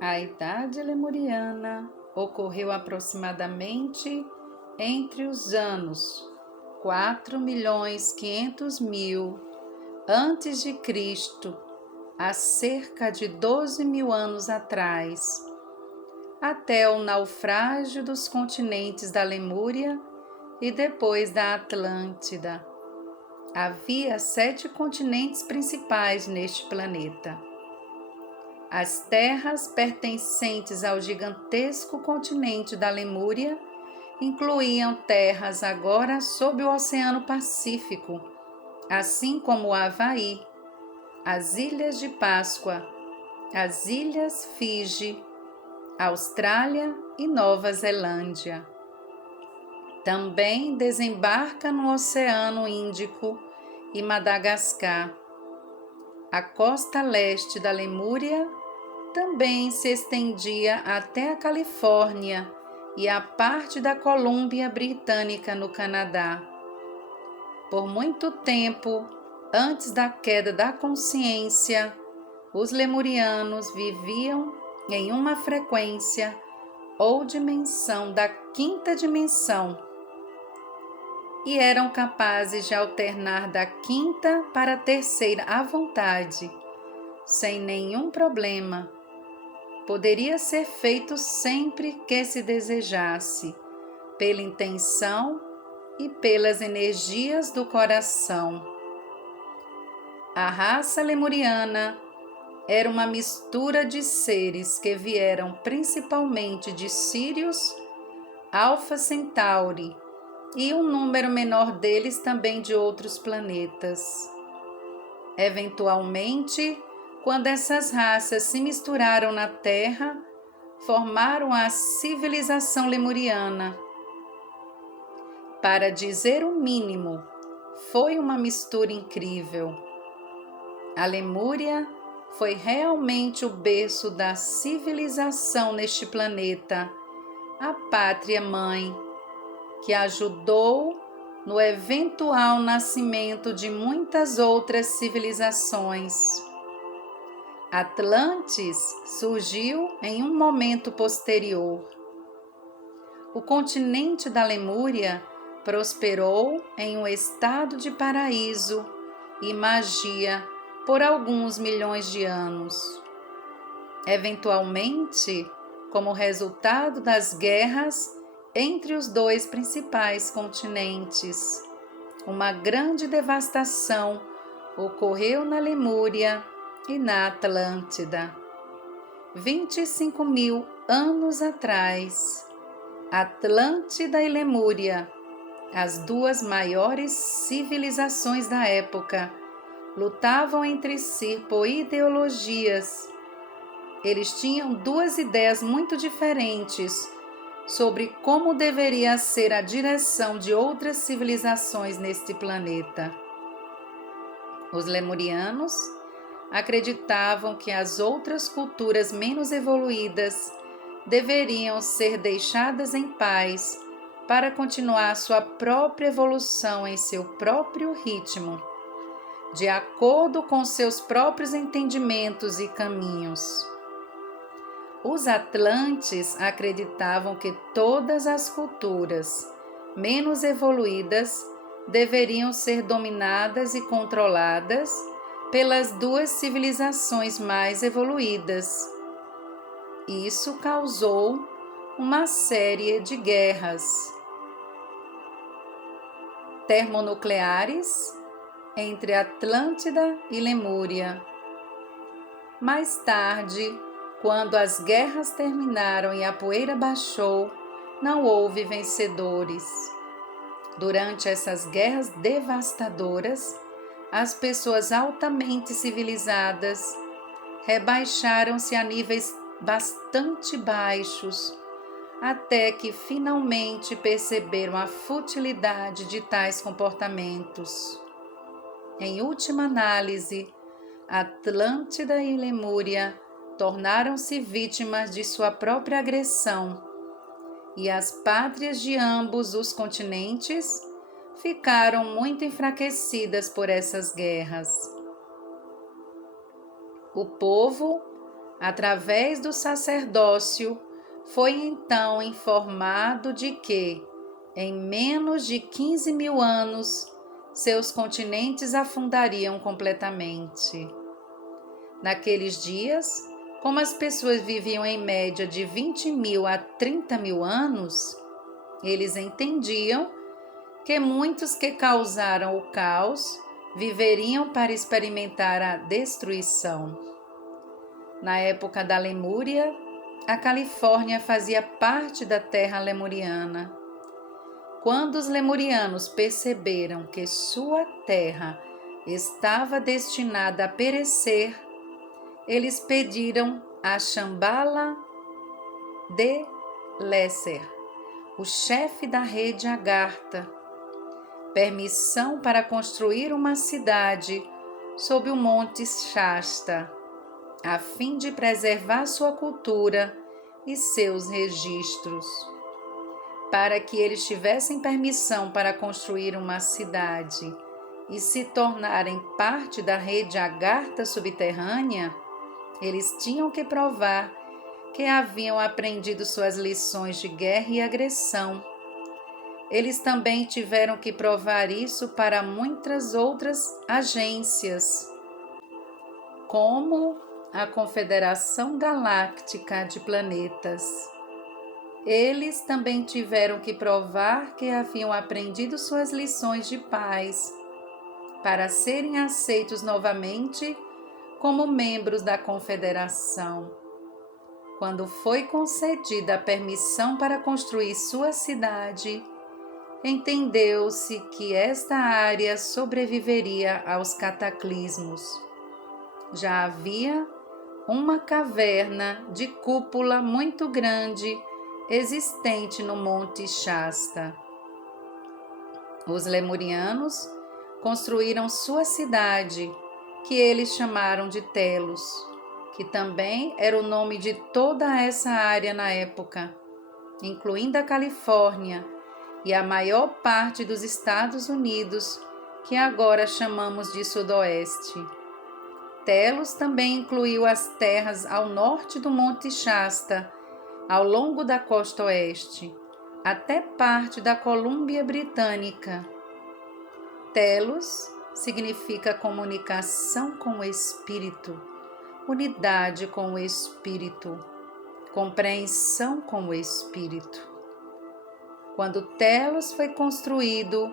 A Idade Lemuriana ocorreu aproximadamente entre os anos 4.500.000 antes de Cristo, há cerca de 12.000 anos atrás, até o naufrágio dos continentes da Lemúria e depois da Atlântida. Havia 7 continentes principais neste planeta. As terras pertencentes ao gigantesco continente da Lemúria incluíam terras agora sob o Oceano Pacífico, assim como o Havaí, as Ilhas de Páscoa, as Ilhas Fiji, Austrália e Nova Zelândia. Também desembarca no Oceano Índico e Madagascar. A costa leste da Lemúria também se estendia até a Califórnia e a parte da Colômbia Britânica no Canadá. Por muito tempo, antes da queda da consciência, os lemurianos viviam em uma frequência ou dimensão da quinta dimensão e eram capazes de alternar da quinta para a terceira à vontade, sem nenhum problema. Poderia ser feito sempre que se desejasse, pela intenção e pelas energias do coração. A raça lemuriana era uma mistura de seres que vieram principalmente de Sírius, Alfa Centauri e um número menor deles também de outros planetas. Eventualmente, quando essas raças se misturaram na Terra, formaram a civilização lemuriana. Para dizer o mínimo, foi uma mistura incrível. A Lemúria foi realmente o berço da civilização neste planeta, a pátria-mãe, que ajudou no eventual nascimento de muitas outras civilizações. Atlantis surgiu em um momento posterior. O continente da Lemúria prosperou em um estado de paraíso e magia por alguns milhões de anos. Eventualmente, como resultado das guerras entre os dois principais continentes, uma grande devastação ocorreu na Lemúria e na Atlântida. 25.000 anos atrás, Atlântida e Lemúria, as duas maiores civilizações da época, lutavam entre si por ideologias. Eles tinham duas ideias muito diferentes sobre como deveria ser a direção de outras civilizações neste planeta. Os lemurianos acreditavam que as outras culturas menos evoluídas deveriam ser deixadas em paz para continuar sua própria evolução em seu próprio ritmo, de acordo com seus próprios entendimentos e caminhos. Os atlantes acreditavam que todas as culturas menos evoluídas deveriam ser dominadas e controladas pelas duas civilizações mais evoluídas. Isso causou uma série de guerras termonucleares entre Atlântida e Lemúria. Mais tarde, quando as guerras terminaram e a poeira baixou, não houve vencedores. Durante essas guerras devastadoras, as pessoas altamente civilizadas rebaixaram-se a níveis bastante baixos, até que finalmente perceberam a futilidade de tais comportamentos. Em última análise, Atlântida e Lemúria tornaram-se vítimas de sua própria agressão, e as pátrias de ambos os continentes ficaram muito enfraquecidas por essas guerras. O povo Através do sacerdócio, foi então informado de que, em menos de 15.000 anos, seus continentes afundariam completamente. Naqueles dias, como as pessoas viviam em média de 20.000 a 30.000 anos, eles entendiam que muitos que causaram o caos viveriam para experimentar a destruição. Na época da Lemúria, a Califórnia fazia parte da terra lemuriana. Quando os lemurianos perceberam que sua terra estava destinada a perecer, eles pediram a Shambhala de Lesser, o chefe da rede Agartha, permissão para construir uma cidade sob o Monte Shasta, a fim de preservar sua cultura e seus registros. Para que eles tivessem permissão para construir uma cidade e se tornarem parte da rede Agartha subterrânea, eles tinham que provar que haviam aprendido suas lições de guerra e agressão. Eles também tiveram que provar isso para muitas outras agências, como a Confederação Galáctica de Planetas. Eles também tiveram que provar que haviam aprendido suas lições de paz, para serem aceitos novamente como membros da Confederação. Quando foi concedida a permissão para construir sua cidade, entendeu-se que esta área sobreviveria aos cataclismos. Já havia uma caverna de cúpula muito grande existente no Monte Shasta. Os lemurianos construíram sua cidade, que eles chamaram de Telos, que também era o nome de toda essa área na época, incluindo a Califórnia e a maior parte dos Estados Unidos, que agora chamamos de Sudoeste. Telos também incluiu as terras ao norte do Monte Shasta, ao longo da costa oeste, até parte da Colômbia Britânica. Telos significa comunicação com o Espírito, unidade com o Espírito, compreensão com o Espírito. Quando Telos foi construído,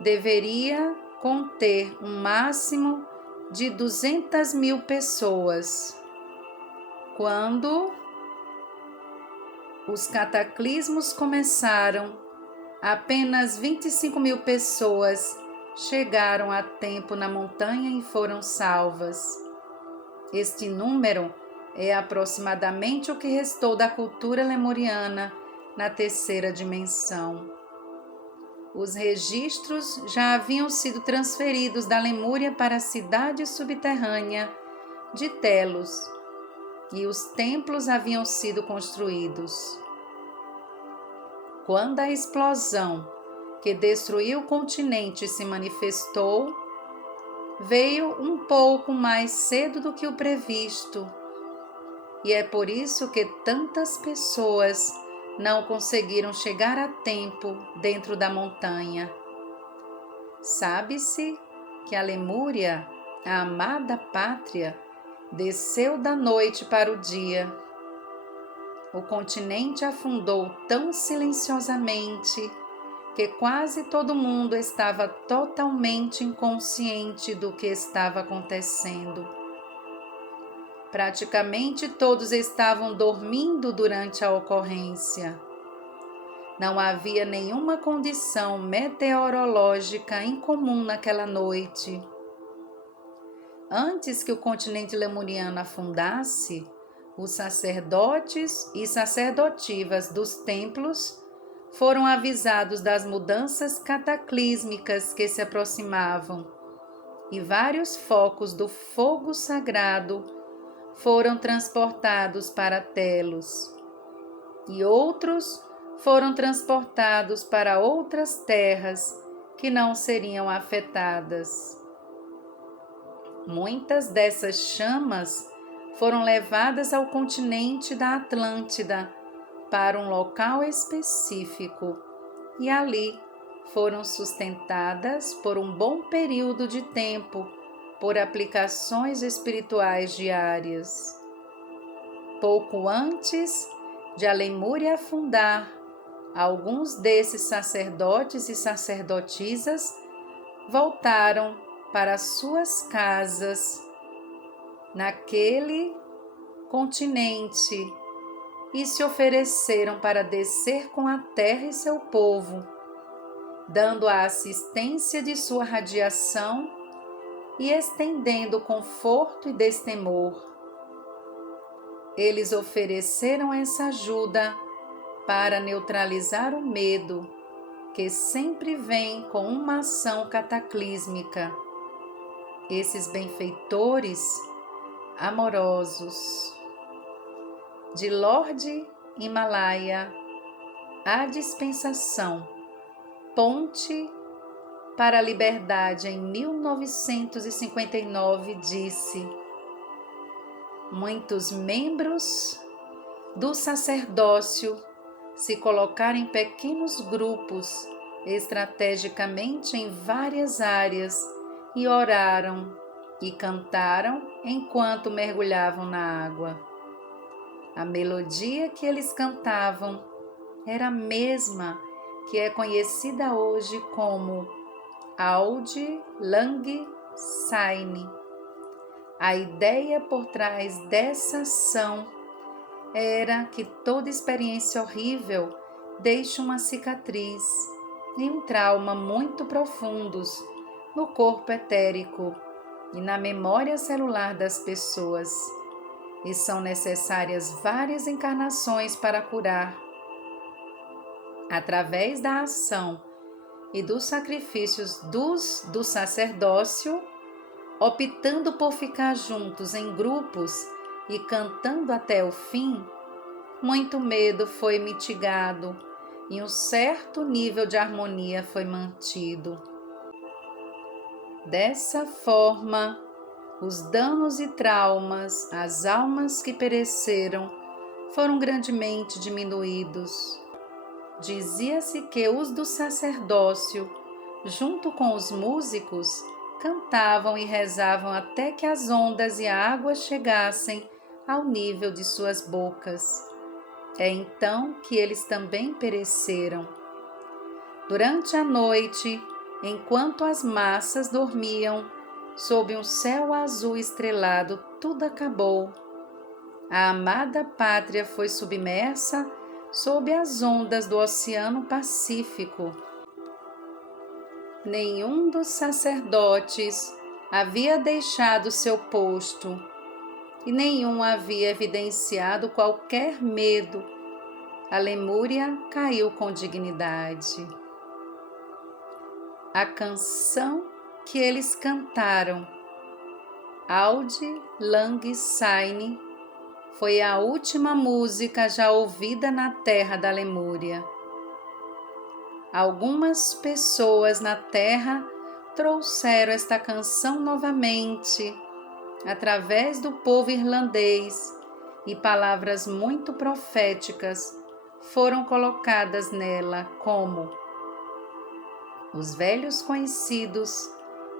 deveria conter um máximo de 200.000 pessoas. Quando os cataclismos começaram, apenas 25.000 pessoas chegaram a tempo na montanha e foram salvas. Este número é aproximadamente o que restou da cultura lemuriana na terceira dimensão. Os registros já haviam sido transferidos da Lemúria para a cidade subterrânea de Telos, e os templos haviam sido construídos. Quando a explosão que destruiu o continente se manifestou, veio um pouco mais cedo do que o previsto, e é por isso que tantas pessoas não conseguiram chegar a tempo dentro da montanha. Sabe-se que a Lemúria, a amada pátria, desceu da noite para o dia. O continente afundou tão silenciosamente que quase todo mundo estava totalmente inconsciente do que estava acontecendo. Praticamente todos estavam dormindo durante a ocorrência. Não havia nenhuma condição meteorológica incomum naquela noite. Antes que o continente lemuriano afundasse, os sacerdotes e sacerdotivas dos templos foram avisados das mudanças cataclísmicas que se aproximavam, e vários focos do fogo sagrado foram transportados para Telos, e outros foram transportados para outras terras que não seriam afetadas. Muitas dessas chamas foram levadas ao continente da Atlântida para um local específico e ali foram sustentadas por um bom período de tempo por aplicações espirituais diárias. Pouco antes de a Lemúria afundar, alguns desses sacerdotes e sacerdotisas voltaram para suas casas naquele continente e se ofereceram para descer com a terra e seu povo, dando a assistência de sua radiação e estendendo conforto e destemor. Eles ofereceram essa ajuda para neutralizar o medo, que sempre vem com uma ação cataclísmica. Esses benfeitores amorosos. De Lorde Himalaia, a dispensação, Ponte para a Liberdade em 1959 disse: muitos membros do sacerdócio se colocaram em pequenos grupos, estrategicamente em várias áreas, e oraram e cantaram enquanto mergulhavam na água. A melodia que eles cantavam era a mesma que é conhecida hoje como Auld Lang Syne. A ideia por trás dessa ação era que toda experiência horrível deixa uma cicatriz e um trauma muito profundos no corpo etérico e na memória celular das pessoas, e são necessárias várias encarnações para curar. Através da ação e dos sacrifícios do sacerdócio, optando por ficar juntos em grupos e cantando até o fim, muito medo foi mitigado e um certo nível de harmonia foi mantido. Dessa forma, os danos e traumas, as almas que pereceram, foram grandemente diminuídos. Dizia-se que os do sacerdócio, junto com os músicos, cantavam e rezavam até que as ondas e a água chegassem ao nível de suas bocas. É então que eles também pereceram. Durante a noite, enquanto as massas dormiam, sob um céu azul estrelado, tudo acabou. A amada pátria foi submersa sob as ondas do Oceano Pacífico. Nenhum dos sacerdotes havia deixado seu posto e nenhum havia evidenciado qualquer medo. A Lemúria caiu com dignidade. A canção que eles cantaram, Auld Lang Syne, foi a última música já ouvida na terra da Lemúria. Algumas pessoas na terra trouxeram esta canção novamente, através do povo irlandês, e palavras muito proféticas foram colocadas nela, como: os velhos conhecidos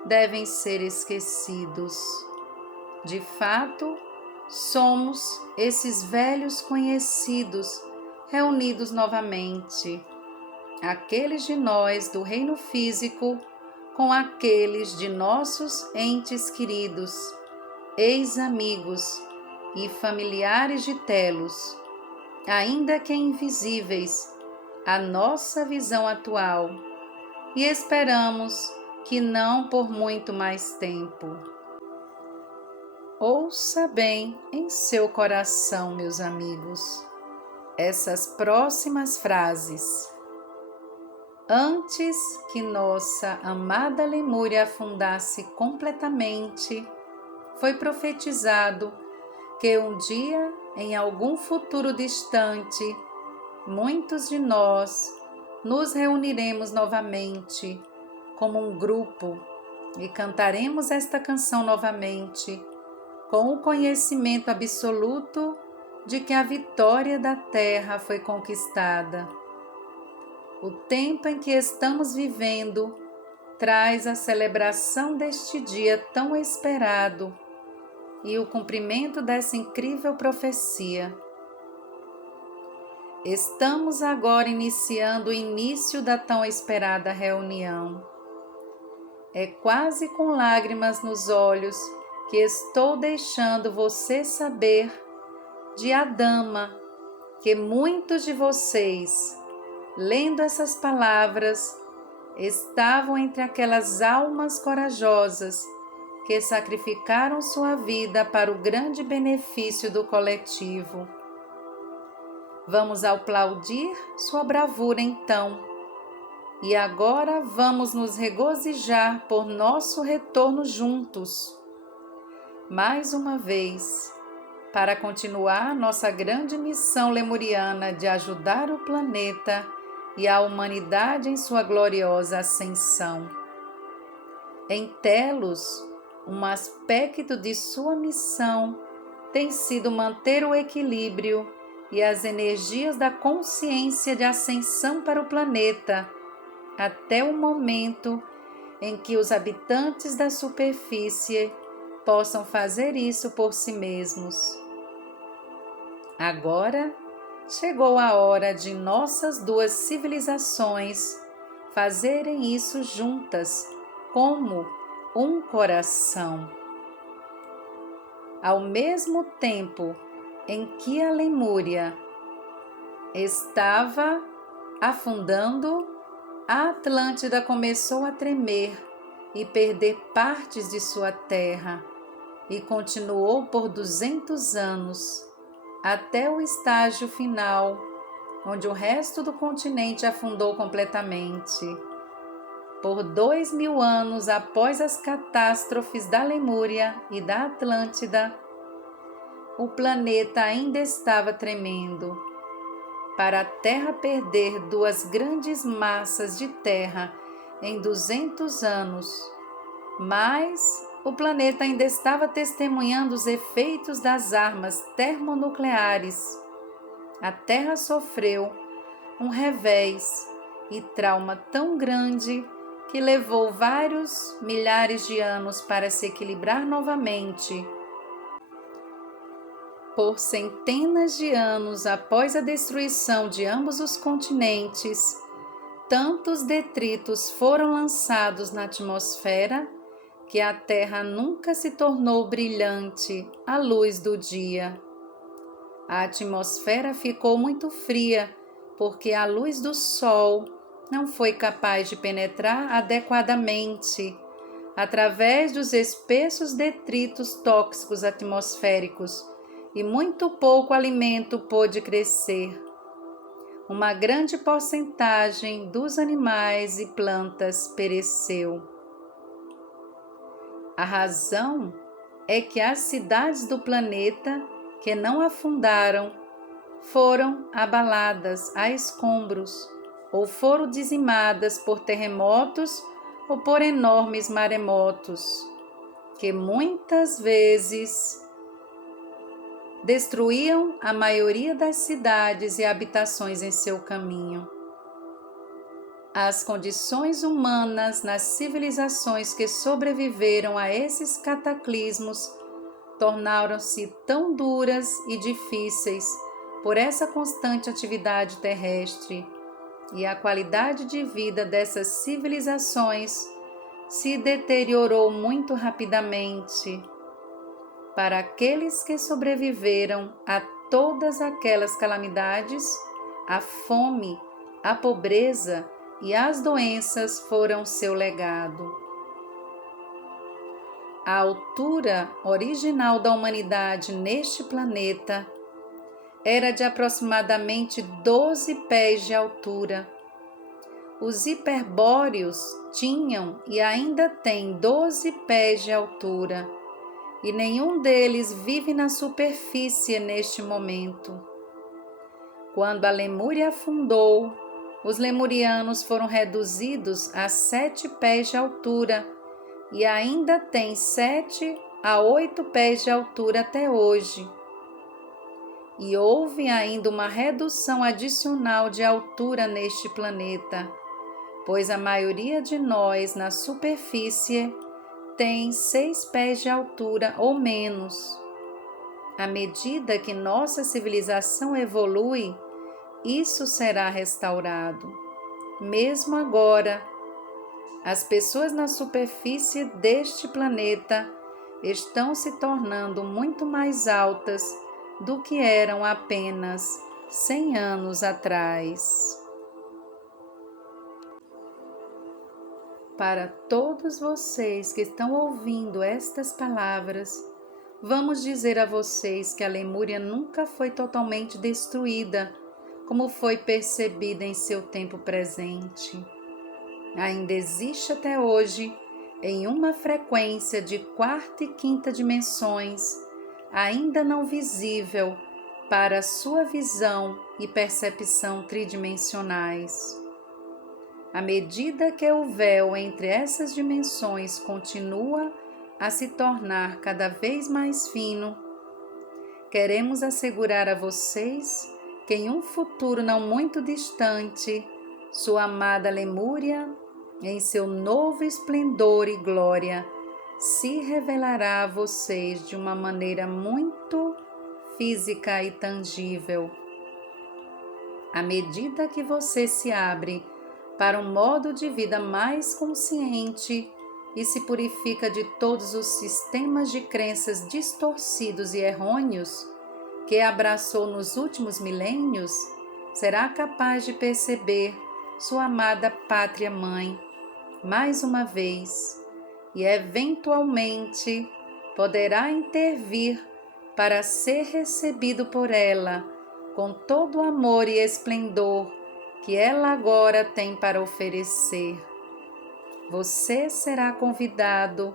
devem ser esquecidos. De fato, somos esses velhos conhecidos reunidos novamente, aqueles de nós do reino físico com aqueles de nossos entes queridos, ex-amigos e familiares de Telos, ainda que invisíveis à nossa visão atual, e esperamos que não por muito mais tempo. Ouça bem em seu coração, meus amigos, essas próximas frases. Antes que nossa amada Lemúria afundasse completamente, foi profetizado que um dia, em algum futuro distante, muitos de nós nos reuniremos novamente como um grupo e cantaremos esta canção novamente, com o conhecimento absoluto de que a vitória da Terra foi conquistada. O tempo em que estamos vivendo traz a celebração deste dia tão esperado e o cumprimento dessa incrível profecia. Estamos agora iniciando o início da tão esperada reunião. É quase com lágrimas nos olhos que estou deixando você saber, Diadama, que muitos de vocês, lendo essas palavras, estavam entre aquelas almas corajosas que sacrificaram sua vida para o grande benefício do coletivo. Vamos aplaudir sua bravura então, e agora vamos nos regozijar por nosso retorno juntos. Mais uma vez, para continuar nossa grande missão lemuriana de ajudar o planeta e a humanidade em sua gloriosa ascensão. Em Telos, um aspecto de sua missão tem sido manter o equilíbrio e as energias da consciência de ascensão para o planeta, até o momento em que os habitantes da superfície possam fazer isso por si mesmos. Agora chegou a hora de nossas duas civilizações fazerem isso juntas, como um coração. Ao mesmo tempo em que a Lemúria estava afundando, a Atlântida começou a tremer e perder partes de sua terra, e continuou por 200 anos, até o estágio final, onde o resto do continente afundou completamente. Por 2000 anos após as catástrofes da Lemúria e da Atlântida, o planeta ainda estava tremendo. Para a Terra perder duas grandes massas de terra em 200 anos, mas o planeta ainda estava testemunhando os efeitos das armas termonucleares. A Terra sofreu um revés e trauma tão grande que levou vários milhares de anos para se equilibrar novamente. Por centenas de anos após a destruição de ambos os continentes, tantos detritos foram lançados na atmosfera que a Terra nunca se tornou brilhante à luz do dia. A atmosfera ficou muito fria porque a luz do Sol não foi capaz de penetrar adequadamente através dos espessos detritos tóxicos atmosféricos e muito pouco alimento pôde crescer. Uma grande porcentagem dos animais e plantas pereceu. A razão é que as cidades do planeta que não afundaram foram abaladas a escombros ou foram dizimadas por terremotos ou por enormes maremotos, que muitas vezes destruíam a maioria das cidades e habitações em seu caminho. As condições humanas nas civilizações que sobreviveram a esses cataclismos tornaram-se tão duras e difíceis por essa constante atividade terrestre, e a qualidade de vida dessas civilizações se deteriorou muito rapidamente. Para aqueles que sobreviveram a todas aquelas calamidades, a fome, a pobreza e as doenças foram seu legado. A altura original da humanidade neste planeta era de aproximadamente 12 pés de altura. Os hiperbóreos tinham e ainda têm 12 pés de altura, e nenhum deles vive na superfície neste momento. Quando a Lemúria afundou, os lemurianos foram reduzidos a 7 pés de altura e ainda têm 7 a 8 pés de altura até hoje. E houve ainda uma redução adicional de altura neste planeta, pois a maioria de nós na superfície tem 6 pés de altura ou menos. À medida que nossa civilização evolui, isso será restaurado. Mesmo agora, as pessoas na superfície deste planeta estão se tornando muito mais altas do que eram apenas 100 anos atrás. Para todos vocês que estão ouvindo estas palavras, vamos dizer a vocês que a Lemúria nunca foi totalmente destruída, como foi percebida em seu tempo presente. Ainda existe até hoje, em uma frequência de 4ª e 5ª dimensões, ainda não visível para sua visão e percepção tridimensionais. À medida que o véu entre essas dimensões continua a se tornar cada vez mais fino, queremos assegurar a vocês que em um futuro não muito distante, sua amada Lemúria, em seu novo esplendor e glória, se revelará a vocês de uma maneira muito física e tangível. À medida que você se abre para um modo de vida mais consciente e se purifica de todos os sistemas de crenças distorcidos e errôneos que abraçou nos últimos milênios, será capaz de perceber sua amada Pátria Mãe mais uma vez e eventualmente poderá intervir para ser recebido por ela com todo o amor e esplendor que ela agora tem para oferecer. Você será convidado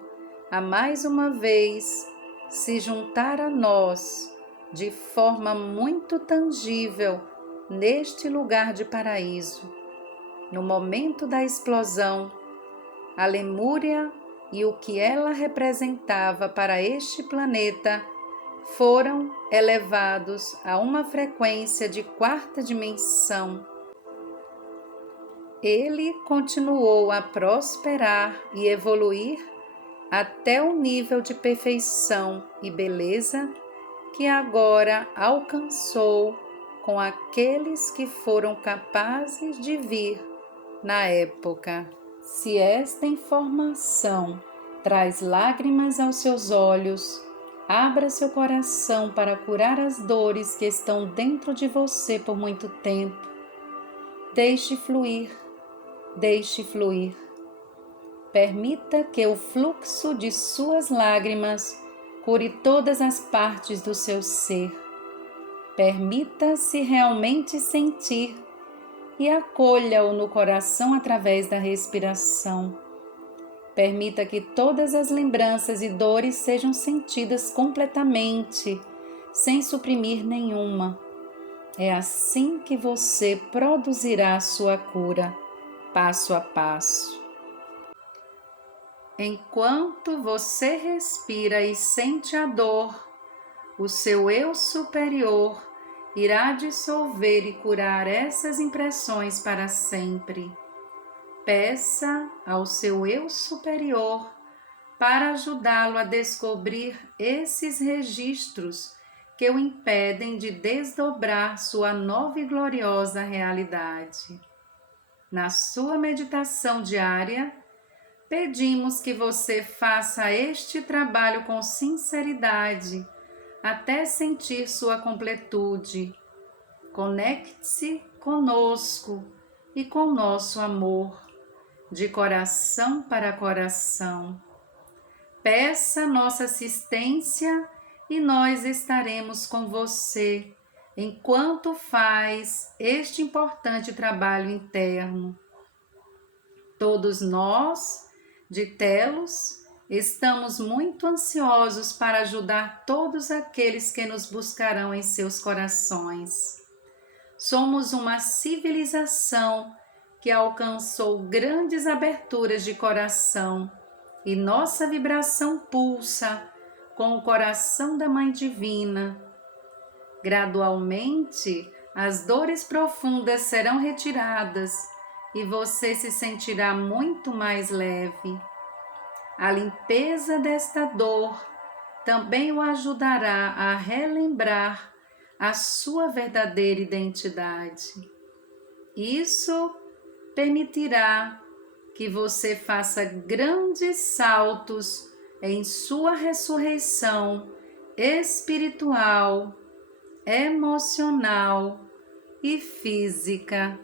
a mais uma vez se juntar a nós de forma muito tangível neste lugar de paraíso. No momento da explosão, a Lemúria e o que ela representava para este planeta foram elevados a uma frequência de 4ª dimensão. Ele continuou a prosperar e evoluir até o nível de perfeição e beleza que agora alcançou com aqueles que foram capazes de vir na época. Se esta informação traz lágrimas aos seus olhos, abra seu coração para curar as dores que estão dentro de você por muito tempo. Deixe fluir. Deixe fluir. Permita que o fluxo de suas lágrimas cure todas as partes do seu ser. Permita-se realmente sentir e acolha-o no coração através da respiração. Permita que todas as lembranças e dores sejam sentidas completamente, sem suprimir nenhuma. É assim que você produzirá a sua cura, passo a passo. Enquanto você respira e sente a dor, o seu eu superior irá dissolver e curar essas impressões para sempre. Peça ao seu eu superior para ajudá-lo a descobrir esses registros que o impedem de desdobrar sua nova e gloriosa realidade. Na sua meditação diária, pedimos que você faça este trabalho com sinceridade, até sentir sua completude. Conecte-se conosco e com nosso amor, de coração para coração. Peça nossa assistência e nós estaremos com você enquanto faz este importante trabalho interno. Todos nós, de Telos, estamos muito ansiosos para ajudar todos aqueles que nos buscarão em seus corações. Somos uma civilização que alcançou grandes aberturas de coração e nossa vibração pulsa com o coração da Mãe Divina. Gradualmente, as dores profundas serão retiradas e você se sentirá muito mais leve. A limpeza desta dor também o ajudará a relembrar a sua verdadeira identidade. Isso permitirá que você faça grandes saltos em sua ressurreição espiritual, emocional e física.